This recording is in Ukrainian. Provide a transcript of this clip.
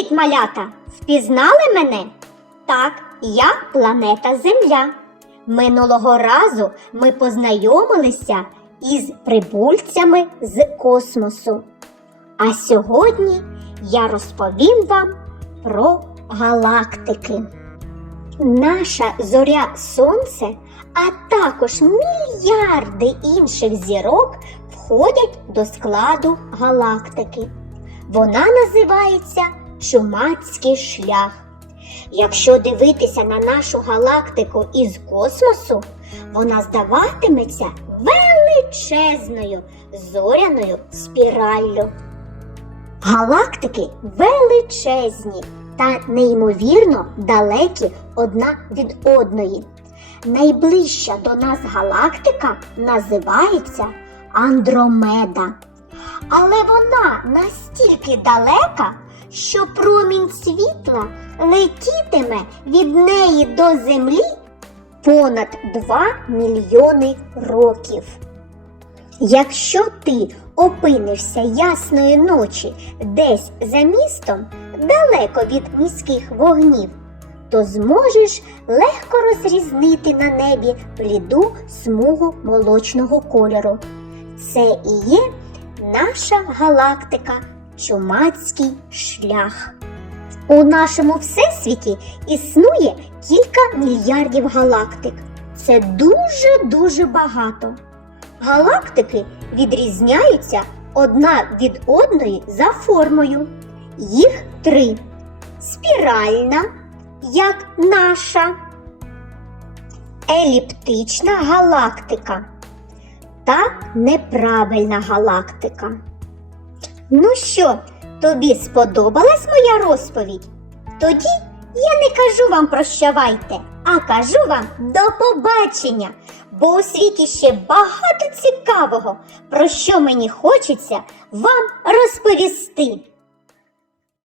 Привіт, малята! Впізнали мене? Так, я планета Земля. Минулого разу ми познайомилися із прибульцями з космосу. А сьогодні я розповім вам про галактики. Наша зоря Сонце, а також мільярди інших зірок входять до складу галактики. Вона називається Чумацький шлях. Якщо дивитися на нашу галактику із космосу, вона здаватиметься величезною зоряною спіраллю. Галактики величезні та неймовірно далекі одна від одної. Найближча до нас галактика називається Андромеда. Але вона настільки далека, що промінь світла летітиме від неї до Землі понад 2 мільйони років. Якщо ти опинишся ясної ночі десь за містом, далеко від міських вогнів, то зможеш легко розрізнити на небі бліду смугу молочного кольору. Це і є наша галактика Чумацький шлях. У нашому всесвіті існує кілька мільярдів галактик. Це дуже-дуже багато. Галактики відрізняються одна від одної за формою. Їх три: спіральна, як наша, еліптична галактика та неправильна галактика. Ну що, тобі сподобалась моя розповідь? Тоді я не кажу вам прощавайте, а кажу вам до побачення, бо у світі ще багато цікавого, про що мені хочеться вам розповісти.